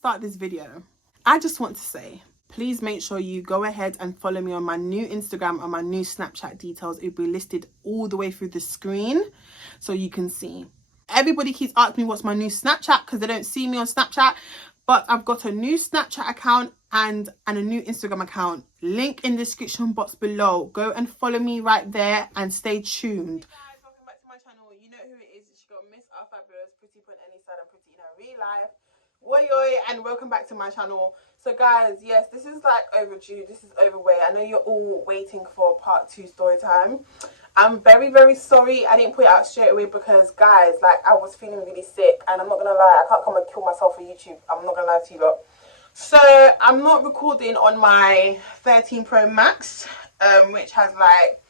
Start this video, I just want to say, please make sure you go ahead and follow me on my new Instagram and my new Snapchat details. It will be listed all the way through the screen so you can see. Everybody keeps asking me what's my new Snapchat because they don't see me on Snapchat, but I've got a new Snapchat account and a new Instagram account. Link in the description box below. Go and follow me right there and stay tuned. Hey guys, welcome back to my channel. You know who it is. It's your girl, Miss Our Fabulous, pretty put any side and pretty in her real life. Woy, and welcome back to my channel. So guys, yes, this is like overdue. This is overweight. I know you're all waiting for part 2 story time. I'm very sorry I didn't put it out straight away because guys, like, I was feeling really sick, and I'm not gonna lie, I can't come and kill myself for YouTube. I'm not gonna lie to you lot. So I'm not recording on my 13 Pro Max, which has like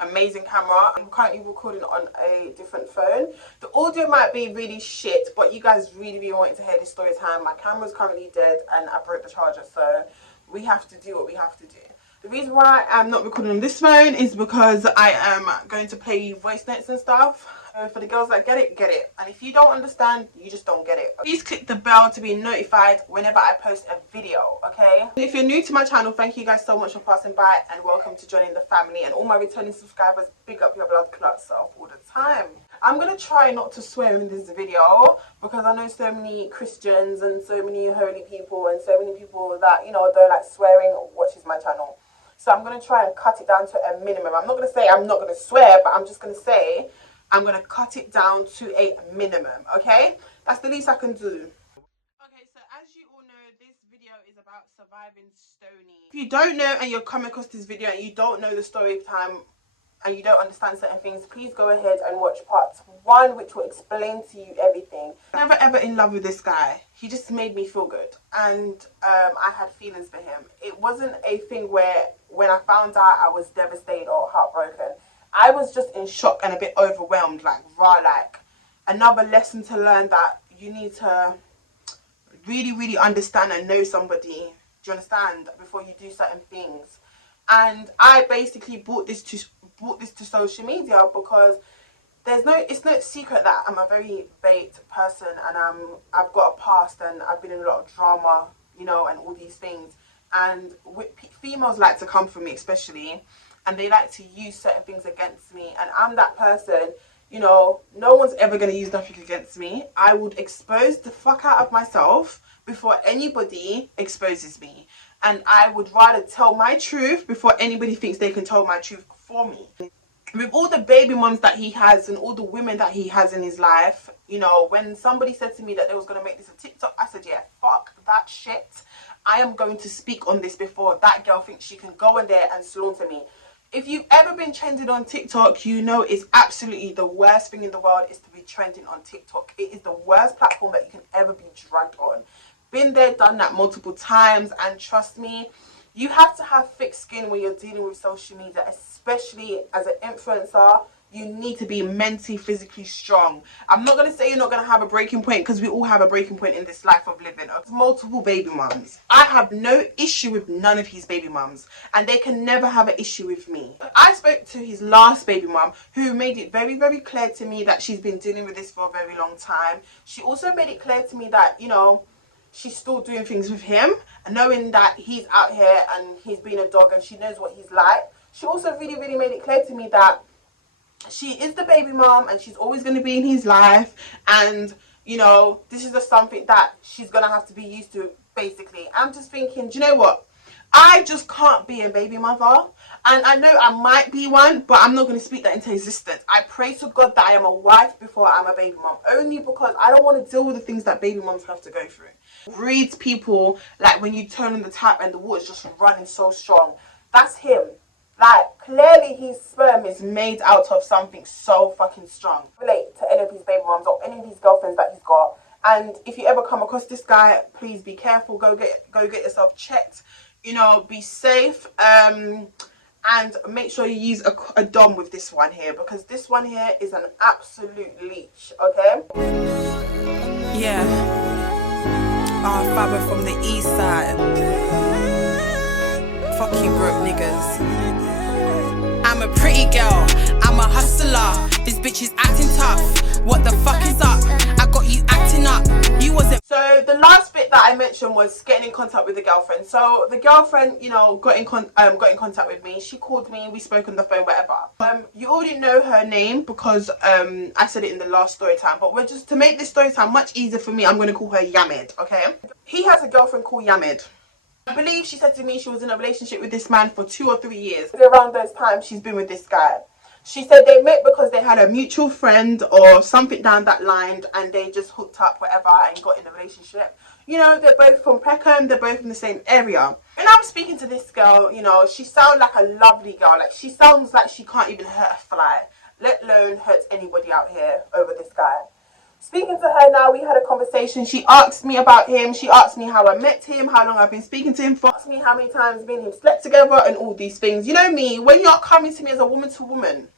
amazing camera. I'm currently recording on a different phone. The audio might be really shit, but you guys really want to hear this story time. My camera's currently dead and I broke the charger, so we have to do what we have to do. The reason why I'm not recording on this phone is because I am going to play you voice notes and stuff. For the girls that get it, get it. And if you don't understand, you just don't get it. Please click the bell to be notified whenever I post a video, okay? If you're new to my channel, thank you guys so much for passing by and welcome to joining the family. And all my returning subscribers, big up your blood clot self all the time. I'm going to try not to swear in this video because I know so many Christians and so many holy people and so many people that, you know, don't like swearing watches my channel. So I'm going to try and cut it down to a minimum. I'm not going to say I'm not going to swear, but I'm just going to say I'm going to cut it down to a minimum, okay? That's the least I can do. Okay, so as you all know, this video is about surviving Stony. If you don't know and you're coming across this video and you don't know the story time and you don't understand certain things, please go ahead and watch part 1, which will explain to you everything. Never ever in love with this guy. He just made me feel good. And I had feelings for him. It wasn't a thing where when I found out I was devastated or heartbroken. I was just in shock and a bit overwhelmed, like another lesson to learn that you need to really understand and know somebody, do you understand, before you do certain things. And I basically brought this to social media because it's no secret that I'm a very bait person, and I've got a past and I've been in a lot of drama, you know, and all these things. And females like to come for me especially, and they like to use certain things against me, and I'm that person, you know, no one's ever going to use nothing against me. I would expose the fuck out of myself before anybody exposes me, and I would rather tell my truth before anybody thinks they can tell my truth for me. With all the baby mums that he has and all the women that he has in his life, you know, when somebody said to me that they was going to make this a TikTok, I said, yeah, fuck that shit. I am going to speak on this before that girl thinks she can go in there and slaughter me. If you've ever been trending on TikTok, you know it's absolutely the worst thing in the world is to be trending on TikTok. It is the worst platform that you can ever be dragged on. Been there, done that multiple times, and trust me, you have to have thick skin when you're dealing with social media, especially as an influencer. You need to be mentally, physically strong. I'm not going to say you're not going to have a breaking point, because we all have a breaking point in this life of living. Multiple baby mums. I have no issue with none of his baby mums, and they can never have an issue with me. I spoke to his last baby mum, who made it very clear to me that she's been dealing with this for a very long time. She also made it clear to me that, you know, she's still doing things with him, and knowing that he's out here and he's been a dog and she knows what he's like. She also really made it clear to me that she is the baby mom and she's always going to be in his life, and you know, this is just something that she's going to have to be used to, basically. I'm just thinking, do you know what, I just can't be a baby mother, and I know I might be one, but I'm not going to speak that into existence. I pray to God that I am a wife before I'm a baby mom, only because I don't want to deal with the things that baby moms have to go through. Breeds people, like when you turn on the tap and the water's just running so strong. That's him. Like, clearly his sperm is made out of something so fucking strong. Relate to any of his baby moms or any of his girlfriends that he's got. And if you ever come across this guy, please be careful. Go get yourself checked. You know, be safe. And make sure you use a dom with this one here, because this one here is an absolute leech. Okay? Yeah. Our father from the east side. Fuck you broke niggas. I'm a pretty girl, I'm a hustler. This bitch is acting tough. What the fuck is up? I got you acting up. You wasn't. So the last bit bit that I mentioned was getting in contact with the girlfriend. So the girlfriend, you know, got in contact with me. She called me, we spoke on the phone, whatever. You already know her name because I said it in the last story time, but we're just to make this story time much easier for me, I'm going to call her Yamid, okay? He has a girlfriend called Yamid. I believe she said to me she was in a relationship with this man for 2 or 3 years. Around those times she's been with this guy. She said they met because they had a mutual friend or something down that line, and they just hooked up, whatever, and got in a relationship. You know, they're both from Peckham, they're both in the same area. When I was speaking to this girl, you know, she sounds like a lovely girl. Like, she sounds like she can't even hurt a fly, let alone hurt anybody out here over this guy. Speaking to her now, we had a conversation. She asked me about him. She asked me how I met him, how long I've been speaking to him for. Asked me how many times me and him slept together and all these things. You know me, when you're coming to me as a woman to woman,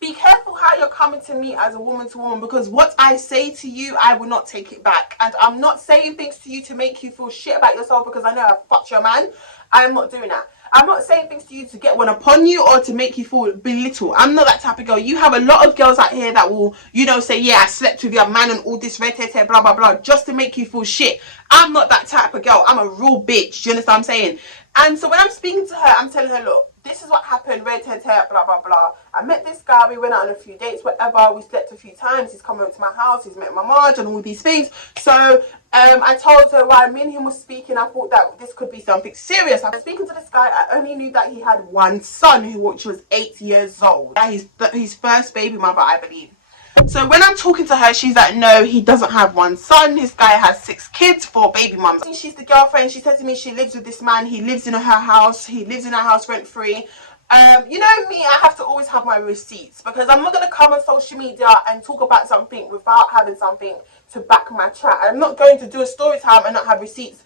be careful how you're coming to me as a woman to woman, because what I say to you, I will not take it back. And I'm not saying things to you to make you feel shit about yourself because I know I fucked your man. I'm not doing that. I'm not saying things to you to get one upon you or to make you feel belittled. I'm not that type of girl. You have a lot of girls out here that will, you know, say, yeah, I slept with your man and all this red hair, blah, blah, blah, just to make you feel shit. I'm not that type of girl. I'm a real bitch. Do you understand what I'm saying? And so when I'm speaking to her, I'm telling her, look, this is what happened, red hair, blah, blah, blah. I met this guy, we went out on a few dates, whatever, we slept a few times, he's come over to my house, he's met my Marge and all these things. So I told her while me and him was speaking, I thought that this could be something serious. I was speaking to this guy, I only knew that he had one son, which was 8 years old. He's his first baby mother, I believe. So when I'm talking to her, she's like, no, he doesn't have one son. This guy has 6 kids, 4 baby mums. She's the girlfriend. She said to me she lives with this man. He lives in her house. He lives in her house rent free. You know me, I have to always have my receipts, because I'm not going to come on social media and talk about something without having something to back my chat. I'm not going to do a story time and not have receipts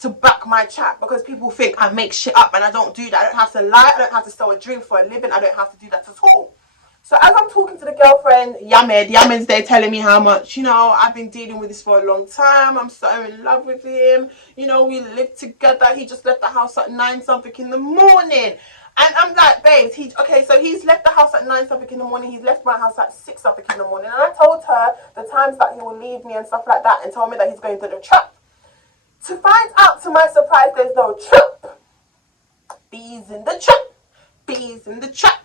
to back my chat, because people think I make shit up, and I don't do that. I don't have to lie. I don't have to sell a dream for a living. I don't have to do that at all. So as I'm talking to the girlfriend, Yamid's there telling me how much, you know, I've been dealing with this for a long time. I'm so in love with him. You know, we live together. He just left the house at 9 something in the morning. And I'm like, babes, so he's left the house at 9 something in the morning. He's left my house at 6 something in the morning. And I told her the times that he will leave me and stuff like that, and told me that he's going to the trap. To find out, to my surprise, there's no trap. Bees in the trap. Bees in the trap.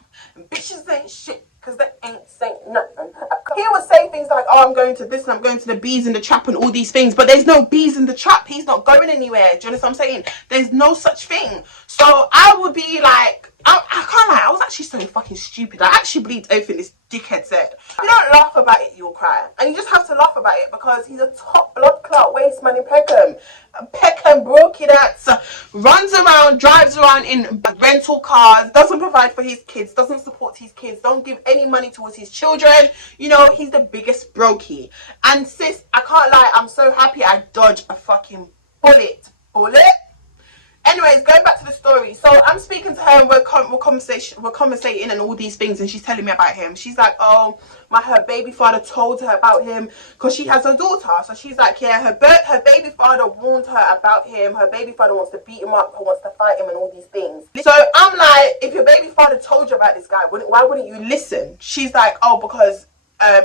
Bitches ain't shit, because they ain't saying nothing. He would say things like, oh, I'm going to this and I'm going to the bees in the trap and all these things, but there's no bees in the trap. He's not going anywhere. Do you understand what I'm saying? There's no such thing. So I would be like, I can't lie, I was actually so fucking stupid. I actually believed everything this dickhead said. You don't laugh about it, you'll cry. And you just have to laugh about it, because he's a top blood clot waste man in Peckham. Peckham broken ass, runs around, drives around in rental cars, doesn't provide for his kids, doesn't support his kids, don't give any money towards his children. You know, he's the biggest brokey. And sis, I can't lie, I'm so happy I dodged a fucking bullet. Anyways, going back to the story. So I'm speaking to her and we're conversating and all these things, and she's telling me about him. She's like, oh, her baby father told her about him, because she has a daughter. So she's like, yeah, her baby father warned her about him. Her baby father wants to beat him up, wants to fight him and all these things. So I'm like, if your baby father told you about this guy, why wouldn't you listen? She's like, oh, because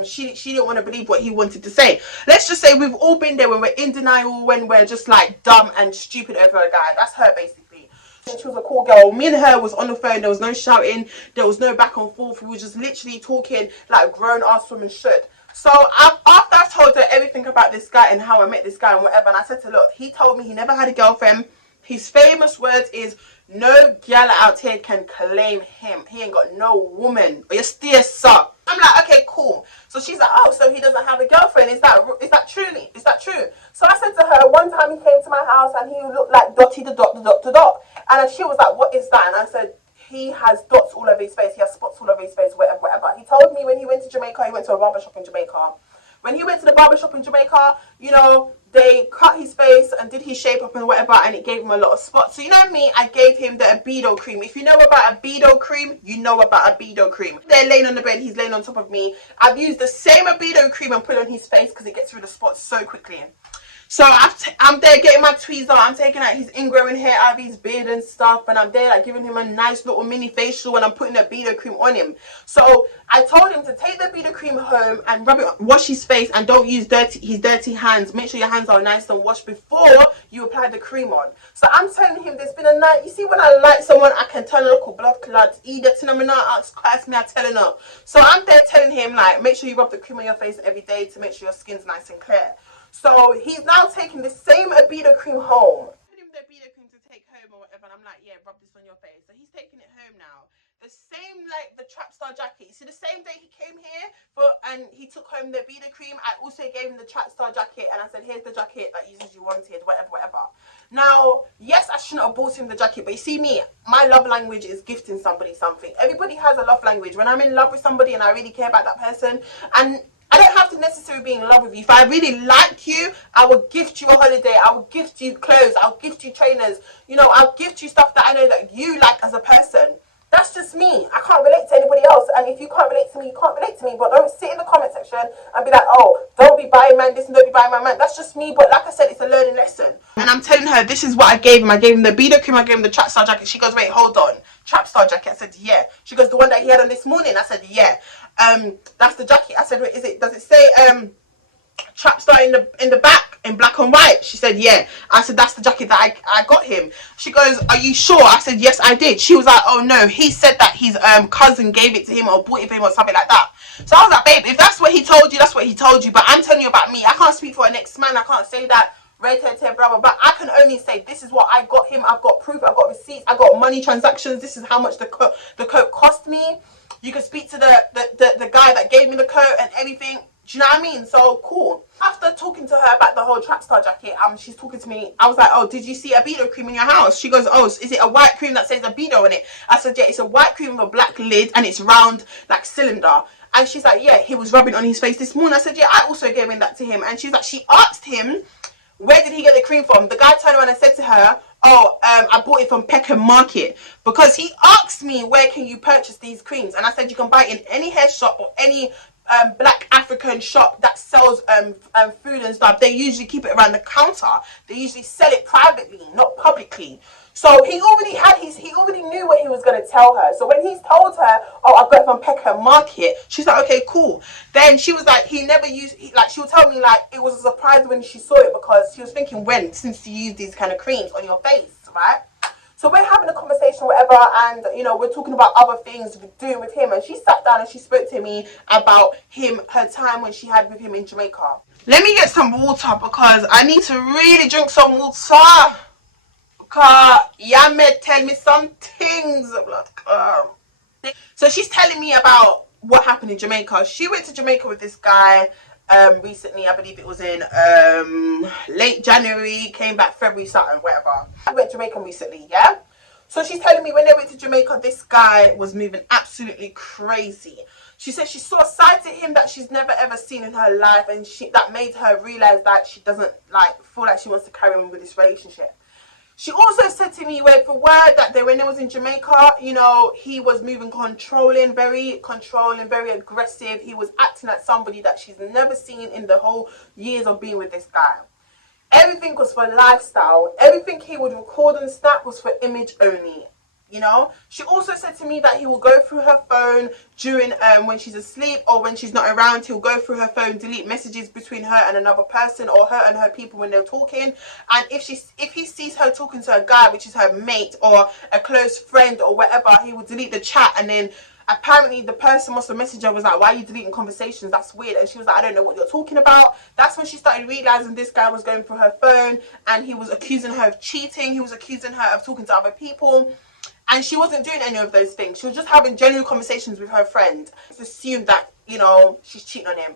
she didn't want to believe what he wanted to say. Let's just say we've all been there, when we're in denial, when we're just like dumb and stupid over a guy. That's her basically. She was a cool girl. Me and her was on the phone. There was no shouting, there was no back and forth. We were just literally talking like grown ass women should. So after I told her everything about this guy and how I met this guy and whatever, and I said to her, look, he told me he never had a girlfriend. His famous words is, no girl out here can claim him. He ain't got no woman. Or you still suck. I'm like, okay, cool. So she's like, oh, so he doesn't have a girlfriend. Is that true? So I said to her, one time he came to my house and he looked like Dotty the dot. And she was like, what is that? And I said, he has dots all over his face. He has spots all over his face, whatever. He told me when he went to Jamaica, he went to a barber shop in Jamaica. When he went to the barber shop in Jamaica, you know, they cut his face and did his shape up and whatever, and it gave him a lot of spots. So you know me, I gave him the Abido cream. If you know about Abido cream, you know about Abido cream. They're laying on the bed, he's laying on top of me. I've used the same Abido cream and put it on his face because it gets rid of spots so quickly. So I'm there getting my tweezer. I'm taking out his ingrowing hair out of his beard and stuff, and I'm there like giving him a nice little mini facial, and I'm putting a BO cream on him. So I told him to take the BO cream home and rub it, wash his face, and don't use his dirty hands. Make sure your hands are nice and washed before you apply the cream on. So I'm telling him there's been a night. You see, when I like someone, I can turn a local blood clots. Either ask me, I'm telling her. So I'm there telling him like, make sure you rub the cream on your face every day to make sure your skin's nice and clear. So he's now taking the same Abida cream home. I gave him the Abida cream to take home or whatever, and I'm like, yeah, rub this on your face. So he's taking it home now. The same, like the trap star jacket. See, the same day he came here and he took home the Abida cream, I also gave him the trap star jacket, and I said, here's the jacket that you said you wanted, whatever. Now, yes, I shouldn't have bought him the jacket, but you see me, my love language is gifting somebody something. Everybody has a love language. When I'm in love with somebody and I really care about that person, and I don't have to necessarily be in love with you. If I really like you, I will gift you a holiday. I will gift you clothes. I'll gift you trainers. You know, I'll gift you stuff that I know that you like as a person. That's just me. I can't relate to anybody else. And if you can't relate to me, you can't relate to me. But don't sit in the comment section and be like, oh, don't be buying man this and don't be buying my man. That's just me. But like I said, it's a learning lesson. And I'm telling her, this is what I gave him. I gave him the Bedo cream. I gave him the Trap Star jacket. She goes, wait, hold on. Trap Star jacket? I said, yeah. She goes, the one that he had on this morning? I said, yeah. That's the jacket. I said, wait, does it say Trap Star in the back in black and white? She said, yeah. I said, that's the jacket that I got him. She goes, are you sure? I said, yes, I did. She was like, oh no, he said that his cousin gave it to him or bought it for him or something like that. So I was like, babe, if that's what he told you, that's what he told you. But I'm telling you about me. I can't speak for an ex-man. I can't say that blah, but I can only say this is what I got him. I've got proof, I've got receipts, I've got money transactions. This is how much the coat cost me. You can speak to the guy that gave me the coat and everything. Do you know what I mean? So cool. After talking to her about the whole Trap Star jacket, she's talking to me. I was like, oh, did you see a Bedo cream in your house? She goes, oh, is it a white cream that says a Bedo on it? I said, yeah, it's a white cream with a black lid and it's round like cylinder. And she's like, yeah, he was rubbing on his face this morning. I said, yeah, I also gave him that to him. And she's like, she asked him, where did he get the cream from? The guy turned around and said to her, oh, I bought it from Peckham Market, because he asked me, where can you purchase these creams? And I said, you can buy it in any hair shop or any black African shop that sells food and stuff. They usually keep it around the counter. They usually sell it privately, not publicly. So he already knew what he was going to tell her. So when he's told her, oh, I got it from Peckham Market, she's like, okay, cool. Then she was like, she would tell me like it was a surprise when she saw it, because she was thinking, when since you use these kind of creams on your face, right? So we're having a conversation, whatever, and you know, we're talking about other things to do with him. And she sat down and she spoke to me about her time when she had with him in Jamaica. Let me get some water, because I need to really drink some water. Because Yame tell me some things. So she's telling me about what happened in Jamaica. She went to Jamaica with this guy recently. I believe it was in late January, came back February something, whatever. I went to Jamaica recently, yeah? So she's telling me when they went to Jamaica, this guy was moving absolutely crazy. She said she saw a side to him that she's never ever seen in her life, and that made her realize that she doesn't feel like she wants to carry on with this relationship. She also said to me, word for word, that when they was in Jamaica, you know, he was moving very aggressive. He was acting like somebody that she's never seen in the whole years of being with this guy. Everything was for lifestyle. Everything he would record and snap was for image only. You know, she also said to me that he will go through her phone during when she's asleep or when she's not around. He'll go through her phone, delete messages between her and another person, or her and her people when they're talking. And if he sees her talking to a guy, which is her mate or a close friend or whatever, he will delete the chat. And then apparently the person must have messaged her, was like, why are you deleting conversations? That's weird. And she was like, I don't know what you're talking about. That's when she started realizing this guy was going through her phone, and he was accusing her of cheating. He was accusing her of talking to other people. And she wasn't doing any of those things. She was just having genuine conversations with her friend. Just assumed that, you know, she's cheating on him.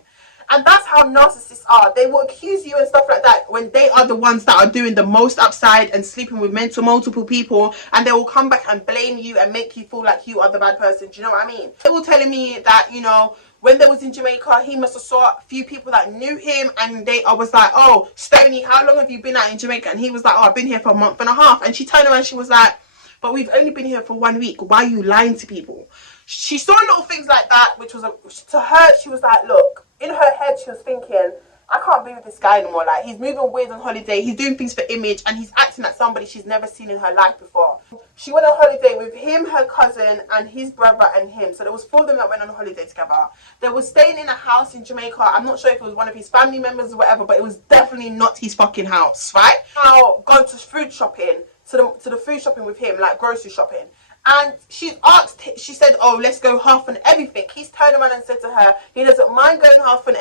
And that's how narcissists are. They will accuse you and stuff like that when they are the ones that are doing the most outside and sleeping with multiple people. And they will come back and blame you and make you feel like you are the bad person. Do you know what I mean? They were telling me that, you know, when they was in Jamaica, he must have saw a few people that knew him, and I was like, oh, Stoney, how long have you been out in Jamaica? And he was like, oh, I've been here for a month and a half. And she turned around and she was like, but we've only been here for 1 week. Why are you lying to people? She saw little things like that, which was, to her, she was like, look, in her head, she was thinking, I can't be with this guy anymore. Like, he's moving weird on holiday, he's doing things for image, and he's acting like somebody she's never seen in her life before. She went on holiday with him, her cousin, and his brother and him. So there was 4 of them that went on a holiday together. They were staying in a house in Jamaica. I'm not sure if it was one of his family members or whatever, but it was definitely not his fucking house, right? Now, gone to food shopping, to the food shopping with him, like grocery shopping. And she said, oh, let's go half on everything. He's turned around and said to her, he doesn't mind going half on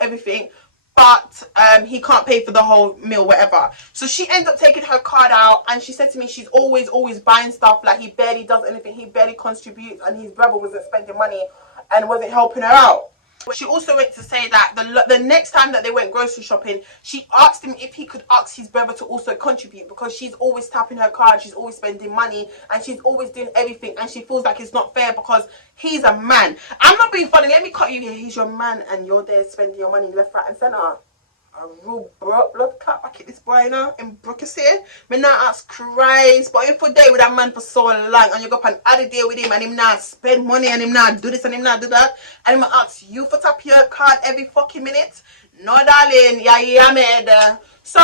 everything, but he can't pay for the whole meal, whatever. So she ended up taking her card out, and she said to me she's always buying stuff. Like, he barely does anything, he barely contributes, and his brother wasn't spending money and wasn't helping her out. She also went to say that the next time that they went grocery shopping, she asked him if he could ask his brother to also contribute, because she's always tapping her card, she's always spending money, and she's always doing everything, and she feels like it's not fair because he's a man. I'm not being funny, let me cut you here. He's your man and you're there spending your money left, right and centre. A real blood clot back at this boy now in Brookes here. Me not ask Christ, but if for day with that man for so long and you go up an other day with him and him not spend money and him not do this and him not do that, and him ask you for tap your card every fucking minute. No darling, yeah made. So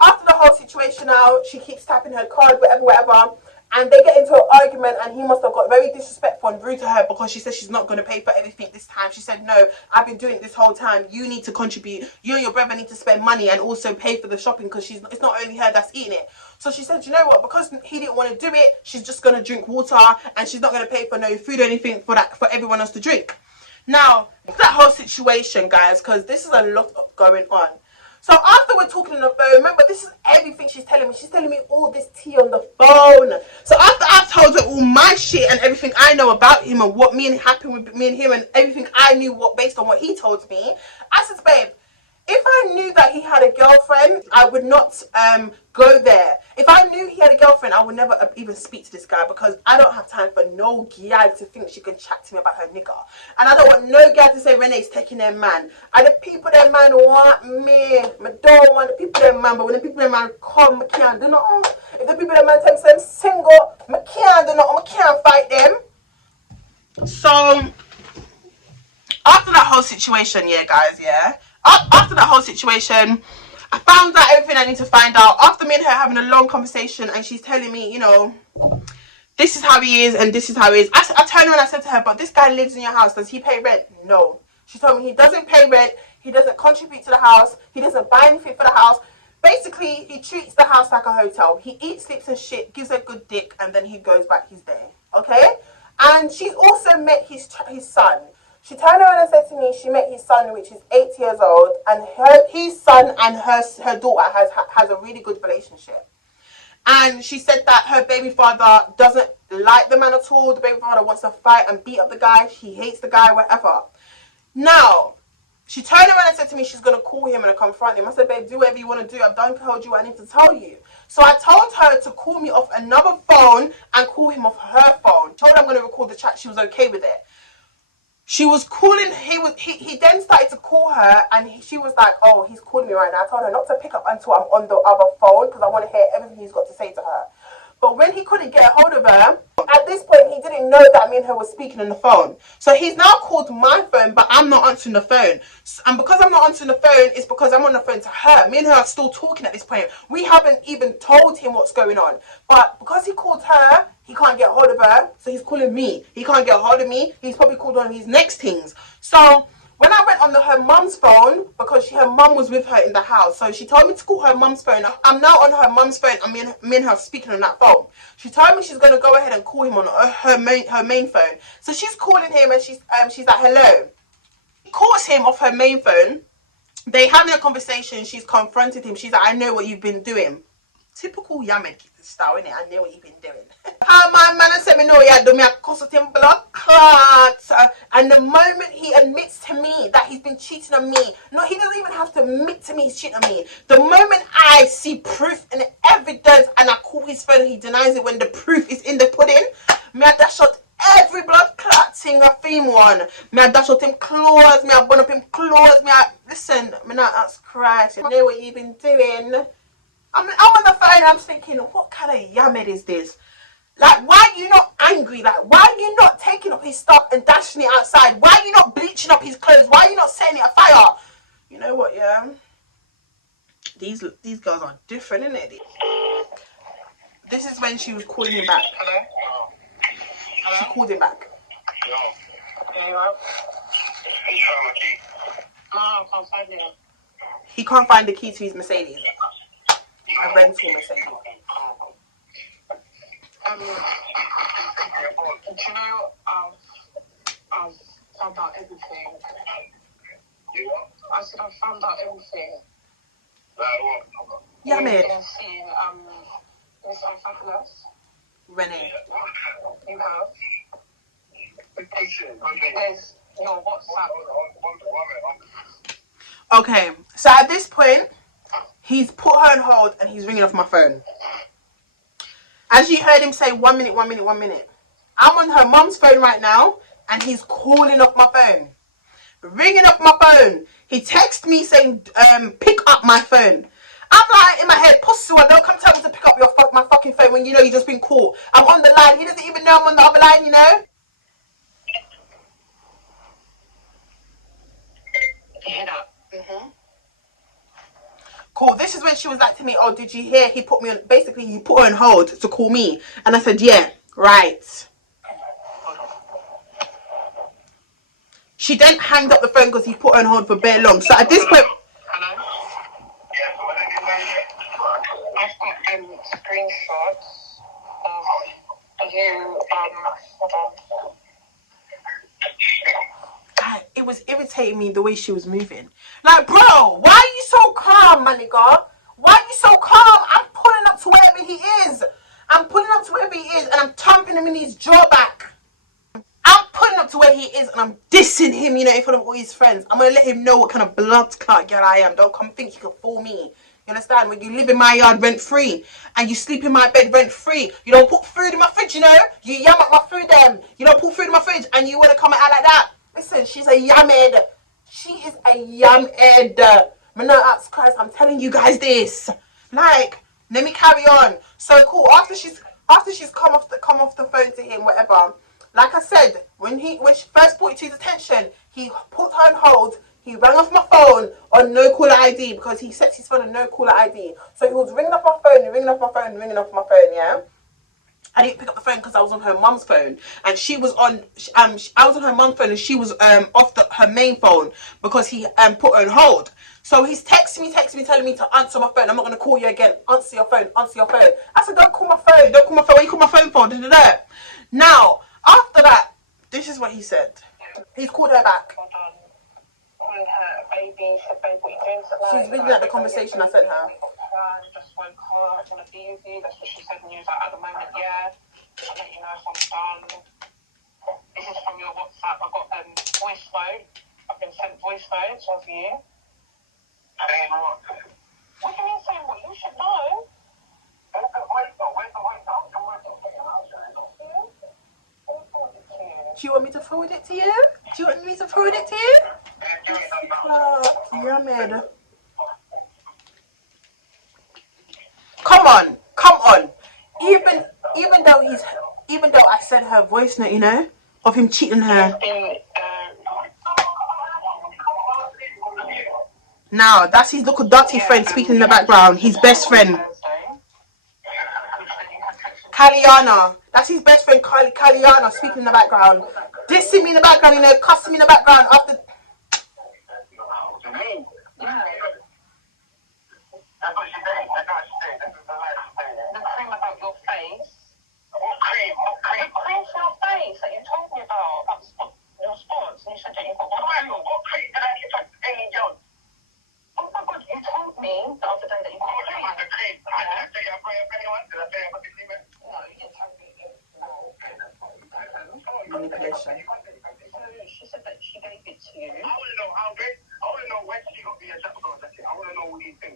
after the whole situation now, she keeps tapping her card, whatever, and they get into an argument, and he must have got very disrespectful and rude to her because she said she's not going to pay for everything this time. She said, no, I've been doing it this whole time. You need to contribute. You and your brother need to spend money and also pay for the shopping, because it's not only her that's eating it. So she said, you know what, because he didn't want to do it, she's just going to drink water, and she's not going to pay for no food or anything for everyone else to drink. Now, that whole situation, guys, because this is a lot going on. So after we're talking on the phone, remember, this is everything she's telling me. She's telling me all this tea on the phone. So after I've told her all my shit and everything I know about him and what happened with me and him and everything I knew based on what he told me, I said, babe, if I knew that he had a girlfriend, I would not go there. If I knew he had a girlfriend, I would never even speak to this guy, because I don't have time for no guy to think she can chat to me about her nigga. And I don't want no guy to say Renee's taking their man. And the people that man want me. I don't want the people that man, but when the people that man come, I can't do nothing. If the people that man tell me I'm single, I can't do nothing, I can't fight them. So after that whole situation, yeah guys, yeah. After that whole situation, I found out everything I need to find out. After me and her having a long conversation, and she's telling me, you know, this is how he is and this is how he is. I turned around and I said to her, but this guy lives in your house. Does he pay rent? No. She told me he doesn't pay rent. He doesn't contribute to the house. He doesn't buy anything for the house. Basically, he treats the house like a hotel. He eats, sleeps and shit, gives a good dick, and then he goes back his day. Okay? And she's also met his son. She turned around and said to me she met his son, which is 8 years old, and his son and her daughter has a really good relationship. And she said that her baby father doesn't like the man at all. The baby father wants to fight and beat up the guy. He hates the guy, whatever. Now, she turned around and said to me she's going to call him and confront him. I said, babe, do whatever you want to do. I've done told you what I need to tell you. So I told her to call me off another phone and call him off her phone. Told her I'm going to record the chat. She was okay with it. She was calling, he then started to call her, and she was like, oh, he's calling me right now. I told her not to pick up until I'm on the other phone, because I want to hear everything he's got to say to her. But when he couldn't get a hold of her, at this point, he didn't know that me and her were speaking on the phone. So he's now called my phone, but I'm not answering the phone. And because I'm not answering the phone, it's because I'm on the phone to her. Me and her are still talking at this point. We haven't even told him what's going on. But because he called her, he can't get a hold of her, so he's calling me. He can't get a hold of me. He's probably called on his next things. So when I went on her mum's phone, because her mum was with her in the house, so she told me to call her mum's phone. I'm now on her mum's phone, and me and her speaking on that phone. She told me she's going to go ahead and call him on her main phone. So she's calling him, and she's like, hello. She calls him off her main phone. They having a conversation. She's confronted him. She's like, I know what you've been doing. Typical Yamed style, innit? I know what you've been doing. How my man said me know you do me a cuss him blood clots. And the moment he admits to me that he's been cheating on me, no, he doesn't even have to admit to me he's cheating on me. The moment I see proof and evidence and I call his phone and he denies it when the proof is in the pudding, me I dash out every blood clot thing a theme one. Me I dash out him clothes, me I burn up him clothes, me I listen, me not ask Christ. You know what you've been doing? I'm on the phone and I'm thinking, what kind of yamed is this? Like, why are you not angry? Like, why are you not taking up his stuff and dashing it outside? Why are you not bleaching up his clothes? Why are you not setting it afire? You know what, yeah? These girls are different, isn't it? This is when she was calling him back. Hello? She called him back. No. Yeah, you up? He's trying to keep. No, I can't find it. He can't find the key to his Mercedes. A rental Mercedes. Do you know, I've found out everything. You what? I said I've found out everything. Like what? Yeah, man. You've seen, Miss Unfabulous. Renee. You have. There's your WhatsApp. Okay, so at this point, he's put her on hold and he's ringing off my phone. As you heard him say, 1 minute, 1 minute, 1 minute. I'm on her mum's phone right now and he's calling off my phone. Ringing up my phone. He texted me saying, pick up my phone. I'm like, in my head, pussy, don't come tell me to pick up my fucking phone when you know you just been caught. I'm on the line. He doesn't even know I'm on the other line, you know? Head up. Cool. This is when she was like to me, oh, did you hear? He put me on, basically, he put her on hold to call me. And I said, yeah, right. She then hanged up the phone because he put her on hold for very long. So at this point... Hello? I've got screenshots of you, hold on. It was irritating me the way she was moving. Like, bro, why are you so calm, my nigga? Why are you so calm? I'm pulling up to wherever he is. I'm pulling up to wherever he is and I'm thumping him in his jaw back. I'm pulling up to where he is and I'm dissing him, you know, in front of all his friends. I'm going to let him know what kind of blood clot girl I am. Don't come think you can fool me. You understand? When you live in my yard rent free and you sleep in my bed rent free, you don't put food in my fridge, you know? You yam up my food, them. You don't put food in my fridge and you want to come out like that. Listen, she's a yamhead. She is a yamhead. Man, no, that's Christ. I'm telling you guys this. Like, let me carry on. So cool. After she's come off the phone to him, whatever. Like I said, when she first brought it to his attention, he put her on hold. He rang off my phone on no caller ID because he sets his phone on no caller ID. So he was ringing off my phone, ringing off my phone, ringing off my phone. Yeah. I didn't pick up the phone because I was on her mum's phone, and she was on. I was on her mum's phone, and she was off her main phone because he put her on hold. So he's texting me, telling me to answer my phone. I'm not gonna call you again. Answer your phone. Answer your phone. I said, don't call my phone. Don't call my phone. What you call my phone for? Da-da-da. Now after that, this is what he said. He's called her back. She's reading out the conversation I sent her. Just woke up, I want to be with you. That's what she said. And he was like, at the moment, yeah. I'll let you know if I'm done. This is from your WhatsApp. I've got voice note. I've been sent voice notes of you. Saying what? What do you mean saying what? You should know. Where's the voice note? Where's the voice note? Do you want me to forward it to you? Do you want me to forward it to you? Yeah, man. Come on. Even though I sent her voice note, you know, of him cheating her. Now that's his little dirty friend speaking in the background. His best friend, Kaliana. That's his best friend, Kaliana, speaking in the background, dissing me in the background, you know, cussing me in the background after. The cream about your face. What cream? What cream? The cream for your face that you told me about your spots, and you said that you got one. What cream did I get from any girl? Oh my God, you told me the other day that you got cream. The cream. I didn't say I bring up anyone. Did I say I got the cream? No, you didn't tell me. Manipulation. So she said that she gave it to you. I want to know how big. I want to know when she got the adapter. I want to know all these things.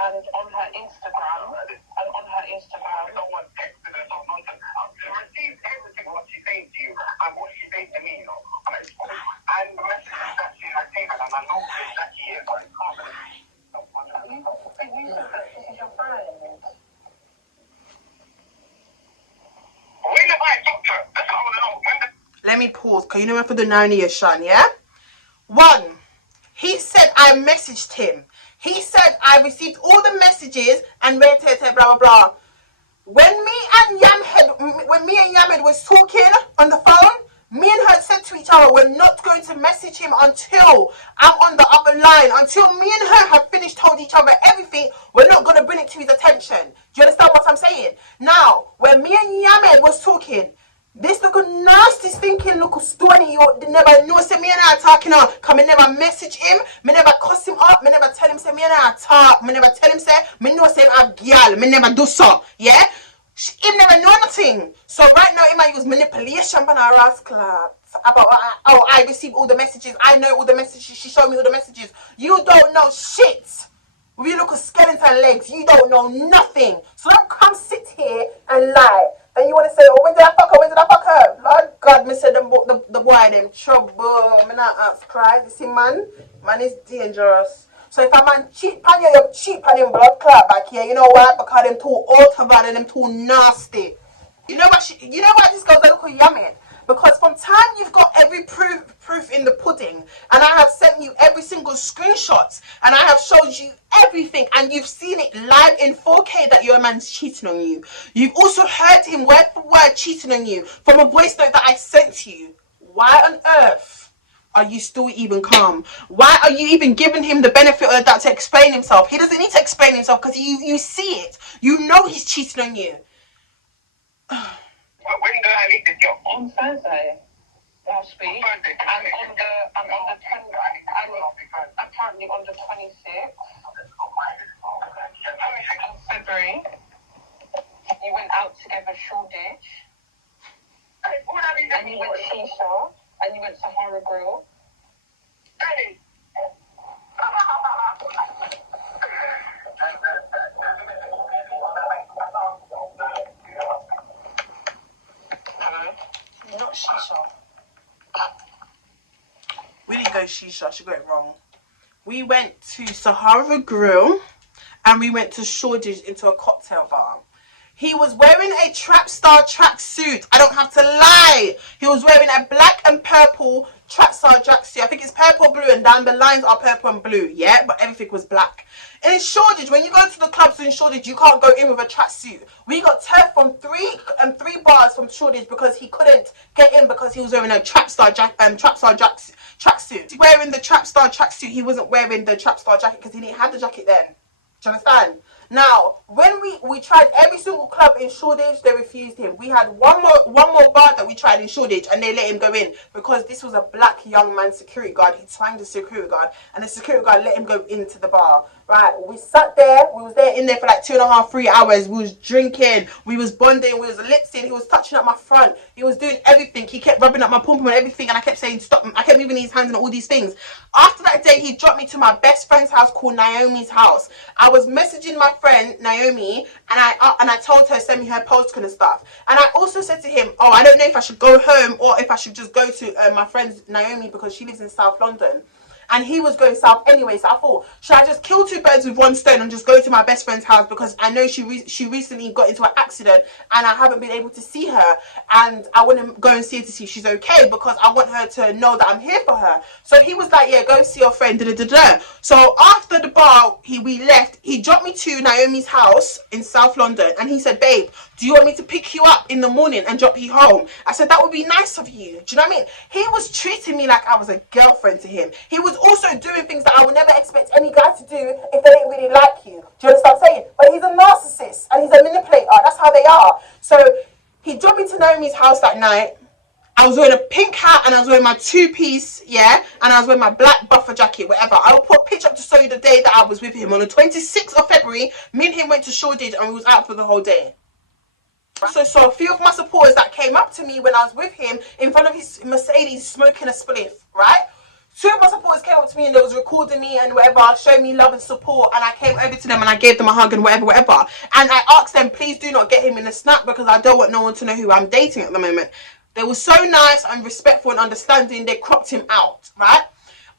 And on her Instagram, someone texted her some nonsense. I've received everything what she said to you and what she said to me, you know. And the messages that she received, and I know that she is, but I can't believe. You said that this is your friend. When did I talk to her? That's what I want to know. Let me pause, because you know for the 9 years, Sean, yeah? I messaged him. He said, I received all the messages and blah, blah, blah. When me and Yamhead was talking on the phone, me and her said to each other, we're not going to message him until I'm on the other line. Until me and her have finished told each other everything, we're not going to bring it to his attention. Do you understand what I'm saying? Now, when me and Yamhead was talking, this little nasty stinking little stony, you never know, say me and I talking on, cause me never message him, me never cuss him up, me never tell him say me and I talk, me never tell him say, me know say I'm girl, me never do so, yeah? Him never know nothing. So right now, he might use manipulation by our rascal about, oh, I received all the messages, I know all the messages, she showed me all the messages. You don't know shit. With your little skeleton legs, you don't know nothing. So don't come sit here and lie. And you want to say, oh, when did I fuck her? When did I fuck her? Lord God, me said the boy them trouble. Me not ask cry. You see, man is dangerous. So if a man cheat on you cheat on him blood clot back here. You know why? Because them too ultra and them too nasty. You know why this girl's a little yummy? Because from time you've got every proof in the pudding, and I have sent you every single screenshot, and I have showed you everything, and you've seen it live in 4K that your man's cheating on you. You've also heard him word for word cheating on you from a voice note that I sent you. Why on earth are you still even calm? Why are you even giving him the benefit of that to explain himself? He doesn't need to explain himself because you see it. You know he's cheating on you. When did I leave the job? On Thursday last week. I'm currently on the 26th. In February, you went out together Shoreditch, and you went Shisha, and you went Sahara Grill. Not Shisha. We didn't go Shisha, she got it wrong. We went to Sahara Grill and we went to Shoreditch into a cocktail bar. He was wearing a trap star tracksuit. I don't have to lie. He was wearing a black and purple trap star tracksuit. I think it's purple, blue, and down the lines are purple and blue, yeah? But everything was black. In Shoreditch, when you go to the clubs in Shoreditch, you can't go in with a tracksuit. We got turfed from three bars from Shoreditch because he couldn't get in because he was wearing a trap star tracksuit. Wearing the trap star tracksuit, he wasn't wearing the trap star jacket because he didn't have the jacket then. Do you understand? Now, when we tried every single club in Shoreditch, they refused him. We had one more bar that we tried in Shoreditch, and they let him go in because this was a black young man security guard. He twanged the security guard, and the security guard let him go into the bar. Right, we sat there. We was in there for like 2.5, 3 hours. We was drinking. We was bonding. We was lip-syncing. He was touching up my front. He was doing everything. He kept rubbing up my pom-pom and everything, and I kept saying stop. I kept moving his hands and all these things. After that day, he dropped me to my best friend's house called Naomi's house. I was messaging my friend Naomi, and I told her send me her postcode and stuff. And I also said to him, oh, I don't know if I should go home or if I should just go to my friend's Naomi because she lives in South London. And he was going south anyway, so I thought, should I just kill 2 birds with 1 stone and just go to my best friend's house because I know she recently got into an accident and I haven't been able to see her, and I want to go and see her to see if she's okay because I want her to know that I'm here for her. So he was like, yeah, go see your friend, So after the bar, we left, he dropped me to Naomi's house in South London and he said, babe, do you want me to pick you up in the morning and drop you home? I said, that would be nice of you. Do you know what I mean? He was treating me like I was a girlfriend to him. He was also doing things that I would never expect any guy to do if they didn't really like you. Do you understand what I'm saying? But he's a narcissist and he's a manipulator. That's how they are. So he dropped me to Naomi's house that night. I was wearing a pink hat and I was wearing my 2-piece, yeah, and I was wearing my black buffer jacket, whatever. I will put a picture up to show you the day that I was with him. On the 26th of February, me and him went to Shoreditch and we was out for the whole day. So a few of my supporters that came up to me when I was with him in front of his Mercedes smoking a spliff, right? 2 of my supporters came up to me and they was recording me and whatever, showing me love and support, and I came over to them and I gave them a hug and whatever. And I asked them, please do not get him in the snap because I don't want no one to know who I'm dating at the moment. They were so nice and respectful and understanding, they cropped him out, right?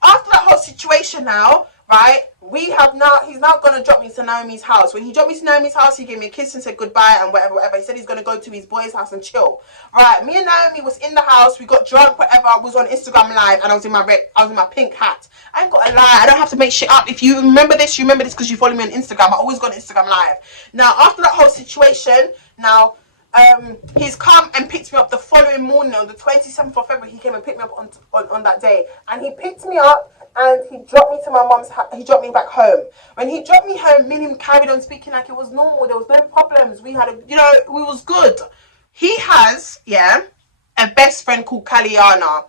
After that whole situation now, right? He's now gonna drop me to Naomi's house. When he dropped me to Naomi's house, he gave me a kiss and said goodbye and whatever. He said he's gonna go to his boy's house and chill. Right, me and Naomi was in the house, we got drunk, whatever. I was on Instagram live and I was in my pink hat. I ain't gotta lie, I don't have to make shit up. If you remember this, you remember this because you follow me on Instagram. I always go on Instagram live. Now, after that whole situation, he's come and picked me up the following morning on the 27th of February. He came and picked me up on that day, and he picked me up and he dropped me to my mum's house. He dropped me back home. When he dropped me home, me and him carried on speaking like it was normal. There was no problems. We was good. He has a best friend called Kaliana.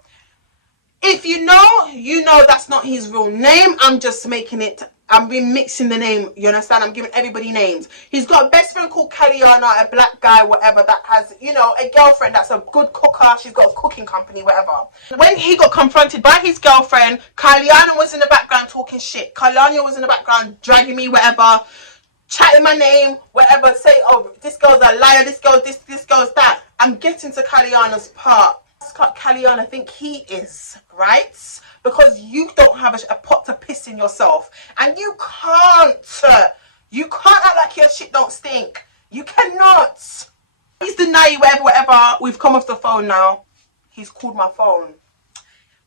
If you know that's not his real name. I'm just making it. I'm remixing the name. You understand? I'm giving everybody names. He's got a best friend called Kaliana, a black guy, whatever, that has, a girlfriend that's a good cooker. She's got a cooking company, whatever. When he got confronted by his girlfriend, Kaliana was in the background talking shit. Kaliana was in the background dragging me, whatever, chatting my name, whatever, say, oh, this girl's a liar, this girl's this, this girl's that. I'm getting to Kaliana's part. Kaliana think he is, right? Because you don't have a pot to piss in yourself, and you can't act like your shit don't stink. You cannot. He's denying whatever. We've come off the phone now. He's called my phone.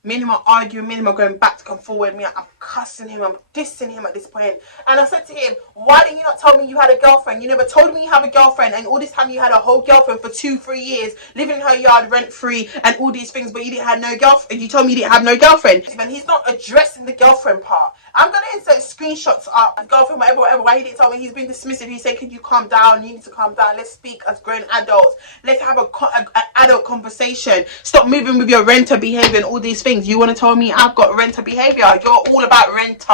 Me and him are arguing, me and him are going back and forward. I'm cussing him, I'm dissing him at this point. And I said to him, why didn't you not tell me you had a girlfriend? You never told me you have a girlfriend, and all this time you had a whole girlfriend for 2-3 years, living in her yard rent free and all these things, but you didn't have no girlfriend. You told me you didn't have no girlfriend. And he's not addressing the girlfriend part. I'm gonna insert screenshots up, girlfriend, whatever, why he didn't tell me. He's been dismissive. He said, could you calm down? You need to calm down. Let's speak as grown adults. Let's have an adult conversation. Stop moving with your renter behavior and all these things. You want to tell me I've got renter behavior? You're all about renter.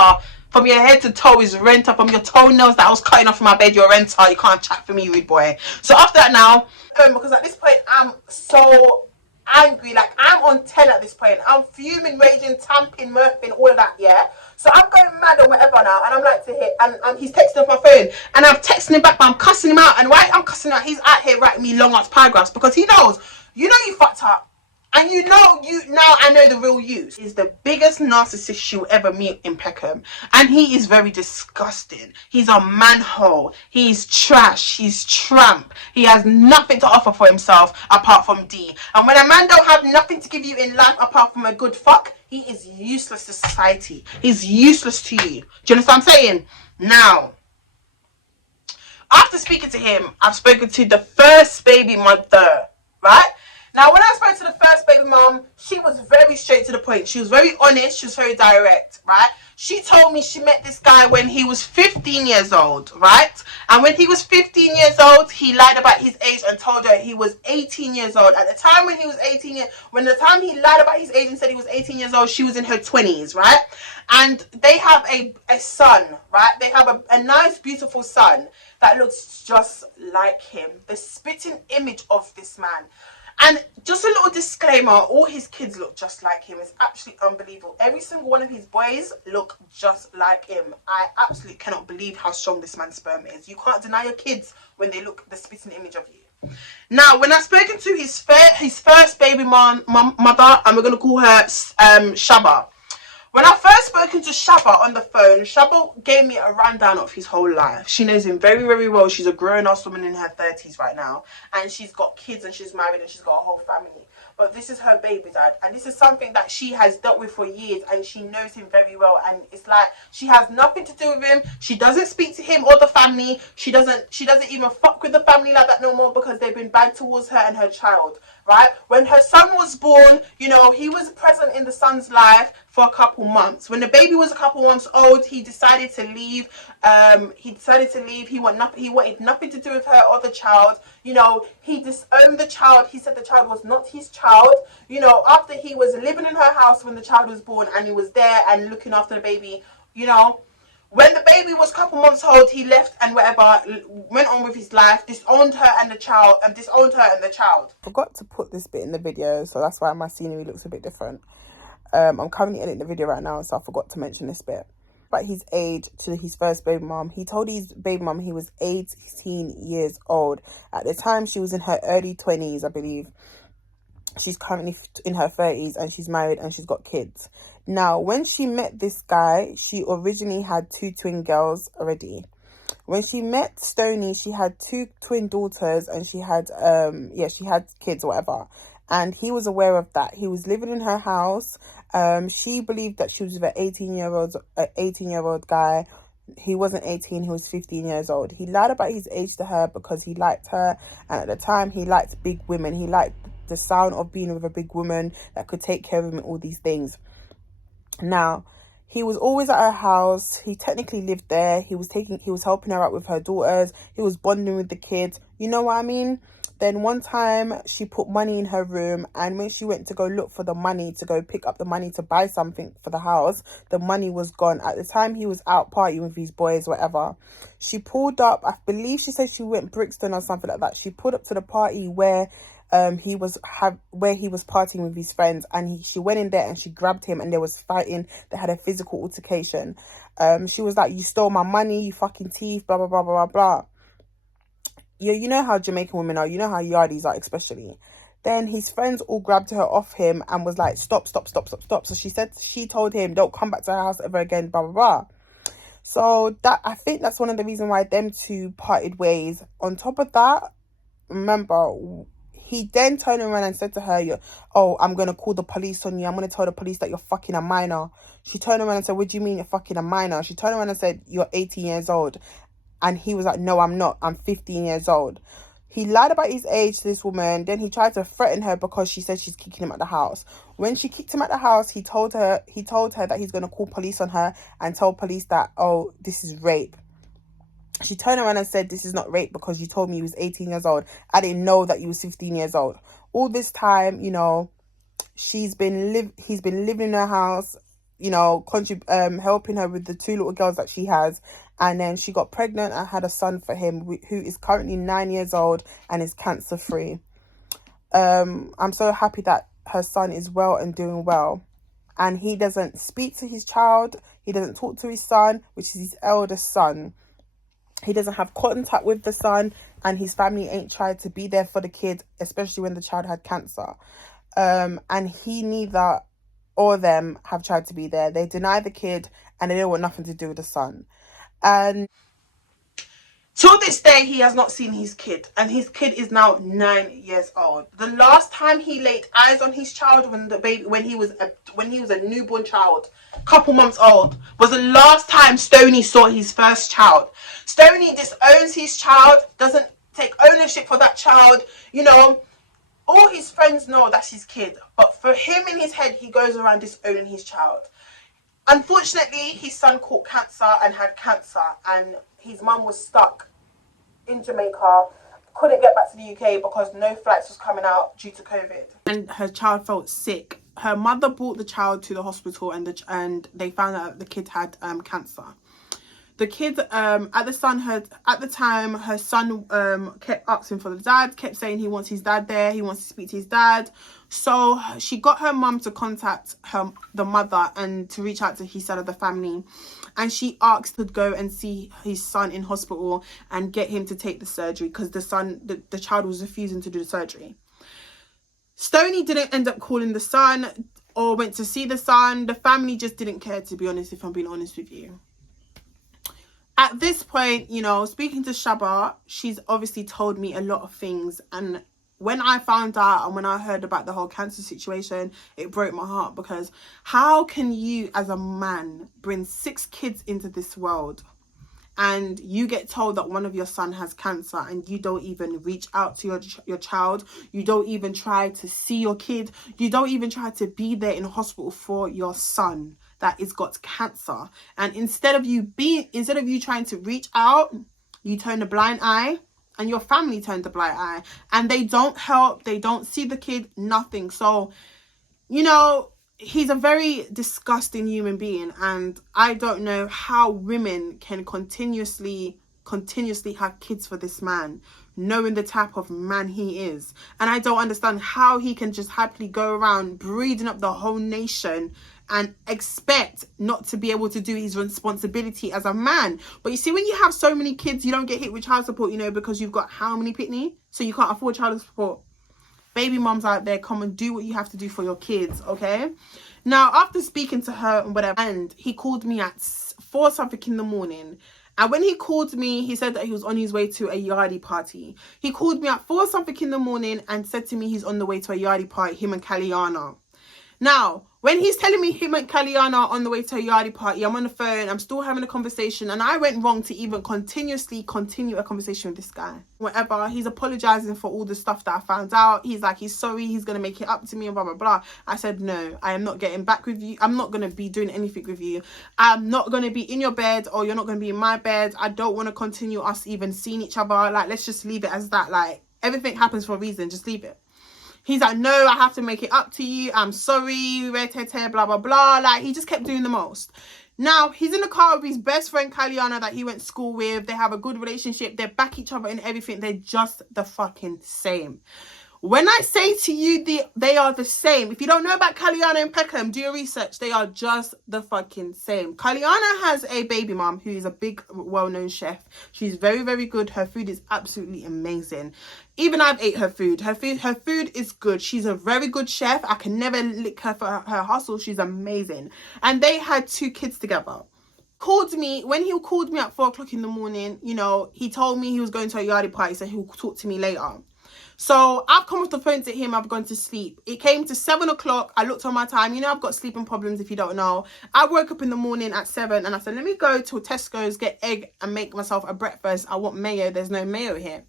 From your head to toe is renter. From your toenails that I was cutting off in my bed, you're renter. You can't chat for me, rude boy. So after that now, because at this point I'm so angry, like I'm on 10 at this point. I'm fuming, raging, tamping, murphing, all of that, yeah. So I'm going mad or whatever now, and I'm like to hit, and he's texting off my phone, and I'm texting him back, but I'm cussing him out. And why I'm cussing him out, he's out here writing me long ass paragraphs because he knows, you fucked up. And now I know the real you. He's the biggest narcissist you'll ever meet in Peckham. And he is very disgusting. He's a manhole. He's trash. He's tramp. He has nothing to offer for himself apart from D. And when a man don't have nothing to give you in life apart from a good fuck, he is useless to society. He's useless to you. Do you understand what I'm saying? Now, after speaking to him, I've spoken to the first baby mother, right? Now, when I spoke to the first baby mom, she was very straight to the point. She was very honest. She was very direct, right? She told me she met this guy when he was 15 years old, right? And when he was 15 years old, he lied about his age and told her he was 18 years old. At the time when he was 18 years, when the time he lied about his age and said he was 18 years old, she was in her 20s, right? And they have a son, right? They have a nice, beautiful son that looks just like him. The spitting image of this man. And just a little disclaimer, all his kids look just like him. It's absolutely unbelievable. Every single one of his boys look just like him. I absolutely cannot believe how strong this man's sperm is. You can't deny your kids when they look the spitting image of you. Now, when I've spoken to his first baby mother, and we're going to call her Shaba. When I first spoken to Shaba on the phone, Shaba gave me a rundown of his whole life. She knows him very, very well. She's a grown-ass woman in her 30s right now. And she's got kids and she's married and she's got a whole family. But this is her baby dad. And this is something that she has dealt with for years. And she knows him very well. And it's like, she has nothing to do with him. She doesn't speak to him or the family. She doesn't even fuck with the family like that no more because they've been bad towards her and her child. Right? When her son was born, he was present in the son's life for a couple months. When the baby was a couple months old, he decided to leave. He wanted nothing to do with her or the child. He disowned the child. He said the child was not his child. After he was living in her house when the child was born and he was there and looking after the baby, when the baby was a couple months old, he left and whatever, went on with his life, disowned her and the child. Forgot to put this bit in the video, so that's why my scenery looks a bit different. I'm currently editing the video right now, so I forgot to mention this bit. About his age to his first baby mom. He told his baby mom he was 18 years old. At the time, she was in her early 20s, I believe. She's currently in her 30s and she's married and she's got kids. Now, when she met this guy, she originally had 2 twin girls already. When she met Stoney, she had 2 twin daughters, and she had she had kids or whatever. And he was aware of that. He was living in her house. She believed that she was with an 18-year-old guy. He wasn't 18, he was 15 years old. He lied about his age to her because he liked her, and at the time he liked big women. He liked the sound of being with a big woman that could take care of him and all these things. Now, he was always at her house. He technically lived there. He was helping her out with her daughters. He was bonding with the kids. You know what I mean? Then one time she put money in her room, and when she went to go look for the money, to go pick up the money to buy something for the house, the money was gone. At the time, he was out partying with his boys, whatever. She pulled up, I believe she said she went Brixton or something like that. She pulled up to the party where he was partying with his friends, and she went in there and she grabbed him, and there was fighting. They had a physical altercation. She was like, "You stole my money, you fucking thief, blah blah blah blah blah." You know how Jamaican women are, you know how yardies are especially. Then his friends all grabbed her off him and was like, stop. So she told him, don't come back to her house ever again, blah blah blah. So I think that's one of the reasons why them two parted ways. On top of that, remember, he then turned around and said to her, I'm going to call the police on you. I'm going to tell the police that you're fucking a minor. She turned around and said, what do you mean you're fucking a minor? She turned around and said, you're 18 years old. And he was like, no, I'm not. I'm 15 years old. He lied about his age to this woman. Then he tried to threaten her because she said she's kicking him out the house. When she kicked him out the house, he told her that he's going to call police on her and tell police that, oh, this is rape. She turned around and said, this is not rape because you told me you was 18 years old. I didn't know that you was 15 years old. All this time, he's been living in her house, helping her with the 2 little girls that she has. And then she got pregnant and had a son for him, who is currently 9 years old and is cancer free. I'm so happy that her son is well and doing well. And he doesn't speak to his child. He doesn't talk to his son, which is his eldest son. He doesn't have contact with the son, and his family ain't tried to be there for the kid, especially when the child had cancer. And he neither or them have tried to be there. They deny the kid, and they don't want nothing to do with the son. And to this day, he has not seen his kid, and his kid is now 9 years old. The last time he laid eyes on his child, when he was a newborn child, couple months old, was the last time Stoney saw his first child. Stoney disowns his child, doesn't take ownership for that child. All his friends know that's his kid, but for him in his head, he goes around disowning his child. Unfortunately, his son caught cancer and had cancer, and his mum was stuck in Jamaica, couldn't get back to the UK because no flights was coming out due to COVID. And her child felt sick. Her mother brought the child to the hospital, and they found out the kid had cancer. The kid, at the time, her son kept asking for the dad, kept saying he wants his dad there, he wants to speak to his dad. So she got her mum to contact the mother and to reach out to his side of the family. And she asked to go and see his son in hospital and get him to take the surgery because the child was refusing to do the surgery. Stoney didn't end up calling the son or went to see the son. The family just didn't care, to be honest, if I'm being honest with you. At this point, speaking to Shaba, she's obviously told me a lot of things. And when I found out and when I heard about the whole cancer situation, it broke my heart, because how can you as a man bring 6 kids into this world and you get told that one of your son has cancer and you don't even reach out to your child, you don't even try to see your kid, you don't even try to be there in hospital for your son that has got cancer, and instead of you trying to reach out, you turn a blind eye, and your family turned a blind eye, and they don't help, they don't see the kid, nothing. So he's a very disgusting human being, and I don't know how women can continuously have kids for this man, knowing the type of man he is. And I don't understand how he can just happily go around breeding up the whole nation and expect not to be able to do his responsibility as a man. But you see, when you have so many kids, you don't get hit with child support, because you've got how many pitney? So you can't afford child support. Baby moms out there, come and do what you have to do for your kids, okay? Now, after speaking to her and whatever, and he called me at 4 something in the morning. And when he called me, he said that he was on his way to a yardie party. He called me at 4 something in the morning and said to me he's on the way to a yardie party, him and Kaliana. Now, when he's telling me him and Kaliana are on the way to a yardie party, I'm on the phone, I'm still having a conversation, and I went wrong to even continue a conversation with this guy. Whatever, he's apologizing for all the stuff that I found out. He's like, he's sorry, he's going to make it up to me and blah, blah, blah. I said, no, I am not getting back with you. I'm not going to be doing anything with you. I'm not going to be in your bed, or you're not going to be in my bed. I don't want to continue us even seeing each other. Like, let's just leave it as that. Like, everything happens for a reason. Just leave it. He's like, no, I have to make it up to you. I'm sorry, blah, blah, blah. Like, he just kept doing the most. Now, he's in the car with his best friend, Kaliana, that he went to school with. They have a good relationship. They back each other in everything. They're just the fucking same. When I say to you, they are the same. If you don't know about Kaliana and Peckham, do your research. They are just the fucking same. Kaliana has a baby mom who is a big, well-known chef. She's very, very good. Her food is absolutely amazing. Even I've ate her food. Her food is good. She's a very good chef. I can never lick her for her hustle. She's amazing. And they had 2 kids together. When he called me at 4 o'clock in the morning, you know, he told me he was going to a yardie party, so he'll talk to me later. So I've come off the phone to him. I've gone to sleep. It came to 7 o'clock. I looked on my time. You know, I've got sleeping problems if you don't know. I woke up in the morning at 7 and I said, let me go to Tesco's, get egg and make myself a breakfast. I want mayo. There's no mayo here.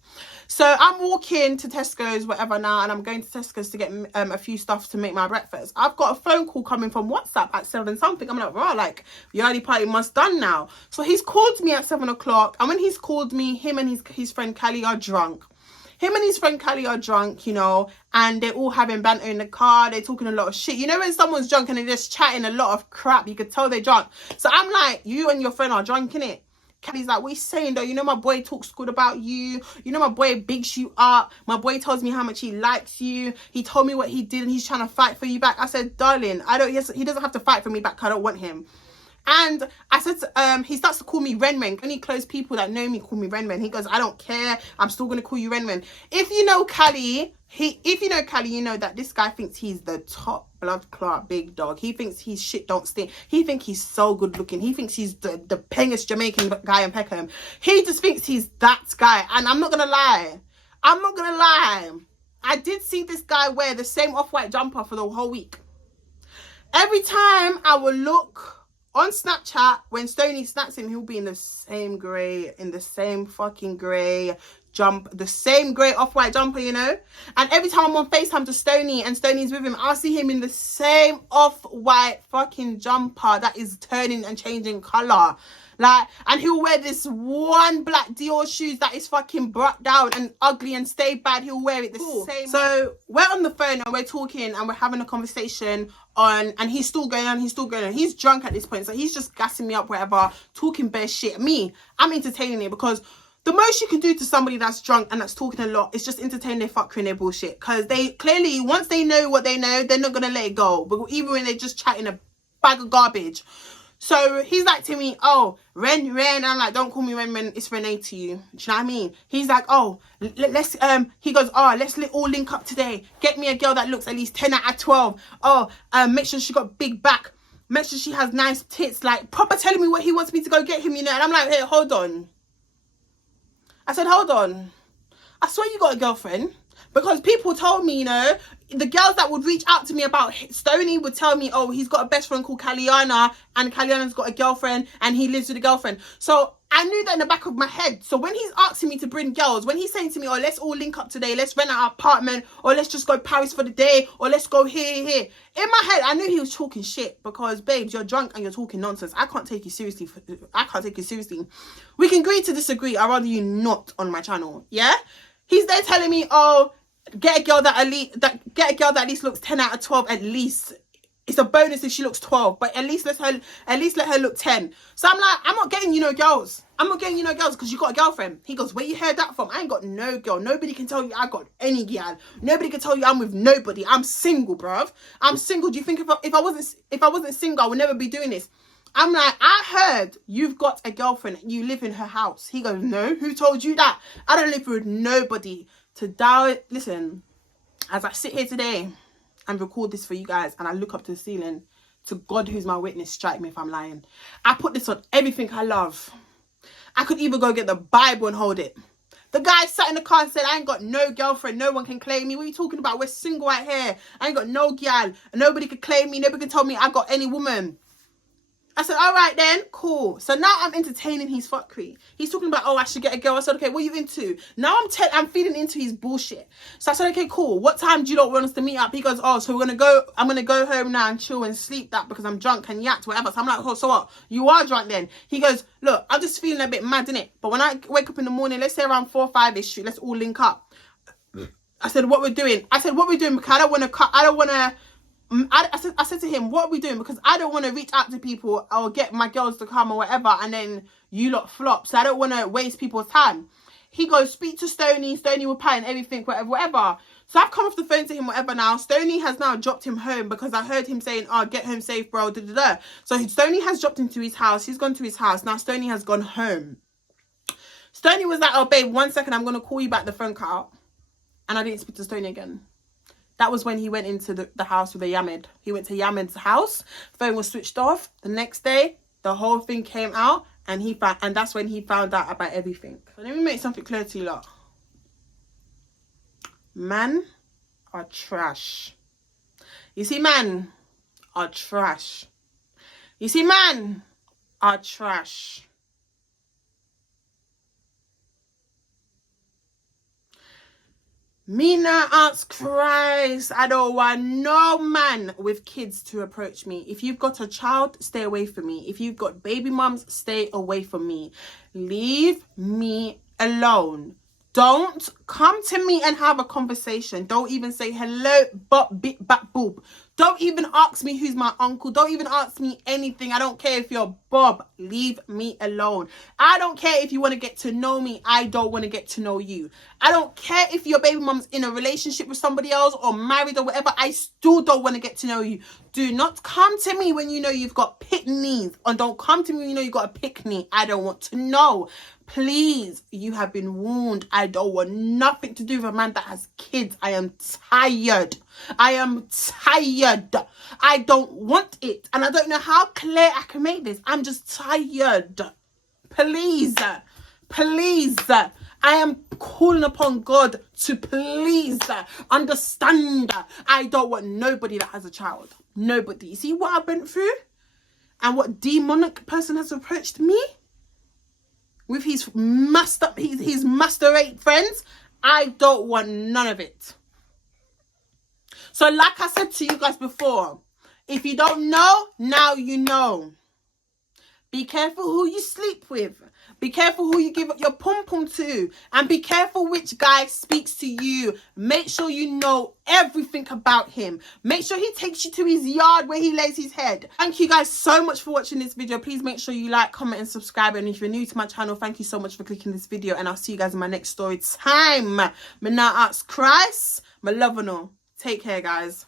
So I'm walking to Tesco's, whatever now, and I'm going to Tesco's to get a few stuff to make my breakfast. I've got a phone call coming from WhatsApp at 7 something. I'm like, wow, like, yardie party must done now. So he's called me at 7 o'clock. And when he's called me, him and his friend Callie are drunk. Him and his friend Callie are drunk, you know, and they're all having banter in the car. They're talking a lot of shit. You know when someone's drunk and they're just chatting a lot of crap, you could tell they're drunk. So I'm like, you and your friend are drunk, innit? Callie's like, what are you saying though? You know my boy talks good about you. You know my boy bigs you up. My boy tells me how much he likes you. He told me what he did and he's trying to fight for you back. I said, darling, he doesn't have to fight for me back. I don't want him. And I said, he starts to call me Renren. Only close people that know me call me Renren. He goes, I don't care. I'm still going to call you Renren. If you know Callie, you know that this guy thinks he's the top blood clot big dog. He thinks he's shit don't stink. He thinks he's so good looking. He thinks he's the pengest Jamaican guy in Peckham. He just thinks he's that guy. And I'm not going to lie. I did see this guy wear the same off-white jumper for the whole week. Every time I will look on Snapchat, when Stoney snaps him, he'll be in the same grey, in the same fucking grey the same grey off-white jumper, you know. And every time I'm on FaceTime to Stoney and Stoney's with him, I'll see him in the same off-white fucking jumper that is turning and changing colour. Like, and he'll wear this one black Dior shoes that is fucking brought down and ugly and stay bad. He'll wear it the same. So we're on the phone and we're talking and we're having a conversation and he's still going on. He's drunk at this point, so he's just gassing me up, whatever, talking bare shit. I'm entertaining it, because the most you can do to somebody that's drunk and that's talking a lot is just entertain their fuckery and their bullshit. Because they clearly, once they know what they know, they're not going to let it go. But even when they're just chatting a bag of garbage. So he's like to me, oh, Ren. I'm like, don't call me Ren. It's Renee to you. Do you know what I mean? He's like, oh, let's, he goes, oh, let's all link up today. Get me a girl that looks at least 10 out of 12. Oh, make sure she got big back. Make sure she has nice tits. Like, proper telling me what he wants me to go get him, you know. And I'm like, hey, hold on. I said, hold on. I swear you got a girlfriend. Because people told me, you know, the girls that would reach out to me about Stoney would tell me, oh, he's got a best friend called Kaliana and Kaliana's got a girlfriend and he lives with a girlfriend. So I knew that in the back of my head. So when he's asking me to bring girls, when he's saying to me, oh, let's all link up today, let's rent our apartment, or let's just go Paris for the day, or let's go here. In my head, I knew he was talking shit, because, babes, you're drunk and you're talking nonsense. I can't take you seriously. We can agree to disagree. I'd rather you not on my channel, yeah? He's there telling me, oh, get a girl that at least looks 10 out of 12 at least. It's a bonus if she looks 12, but at least let her look 10. So I'm like, I'm not getting you no girls. Because you got a girlfriend. He goes, where you heard that from? I ain't got no girl. Nobody can tell you I got any girl. Nobody can tell you I'm with nobody. I'm single, bruv. I'm single. Do you think if I wasn't single, I would never be doing this? I'm like, I heard you've got a girlfriend. You live in her house. He goes, no. Who told you that? I don't live with nobody. Listen, as I sit here today and record this for you guys and I look up to the ceiling, To God who's my witness, strike me if I'm lying. I put this on everything I love. I could even go get the Bible and hold it. The guy sat in the car and said, I ain't got no girlfriend. No one can claim me. What are you talking about? We're single out here. I ain't got no gal. Nobody can claim me. Nobody can tell me I got any woman. I said, all right then, cool. So now I'm entertaining his fuckery. He's talking about, oh, I should get a girl. I said, okay, what are you into? Now I'm feeding into his bullshit. So I said, okay, cool. What time do you lot want us to meet up? He goes, oh, so I'm gonna go home now and chill and sleep that because I'm drunk and yacked, whatever. So I'm like, oh, so what? You are drunk then? He goes, look, I'm just feeling a bit mad, innit? But when I wake up in the morning, let's say around 4 or 5-ish, let's all link up. I said, what we're doing? Because I don't want to. I said to him, what are we doing? Because I don't want to reach out to people or get my girls to come or whatever and then you lot flop. So I don't want to waste people's time. He goes, speak to Stoney. Stoney will pay and everything, whatever. So I've come off the phone to him, whatever now. Stoney has now dropped him home because I heard him saying, oh, get home safe, bro. Da, da, da. So Stoney has dropped him to his house. He's gone to his house. Now Stoney has gone home. Stoney was like, oh, babe, 1 second. I'm going to call you back. The phone cut out. And I didn't speak to Stoney again. That was when he went into the house with the Yamid. He went to Yamid's house. Phone was switched off. The next day, the whole thing came out, and that's when he found out about everything. So let me make something clear to you lot. Man are trash. You see, man are trash. You see, man are trash. Me now ask Christ, I don't want no man with kids to approach me. If you've got a child, stay away from me. If you've got baby mums, stay away from me. Leave me alone. Don't come to me and have a conversation. Don't even say hello, but bit back boob. Don't even ask me who's my uncle. Don't even ask me anything. I don't care if you're Bob. Leave me alone. I don't care if you want to get to know me. I don't want to get to know you. I don't care if your baby mom's in a relationship with somebody else or married or whatever. I still don't want to get to know you. Do not come to me when you know you've got pit knees. Or don't come to me when you know you've got a pick knee. I don't want to know. Please, you have been warned. I don't want nothing to do with a man that has kids. I am tired. I am tired. I don't want it. And I don't know how clear I can make this. I'm just tired. Please. Please. I am calling upon God to please understand. I don't want nobody that has a child. Nobody. You see what I went through? And what demonic person has approached me? With his masturbate friends, I don't want none of it. So like I said to you guys before, if you don't know, now you know. Be careful who you sleep with. Be careful who you give up your pom-pom to. And be careful which guy speaks to you. Make sure you know everything about him. Make sure he takes you to his yard where he lays his head. Thank you guys so much for watching this video. Please make sure you like, comment and subscribe. And if you're new to my channel, thank you so much for clicking this video. And I'll see you guys in my next story time. Me now ask Christ, my love and all. Take care, guys.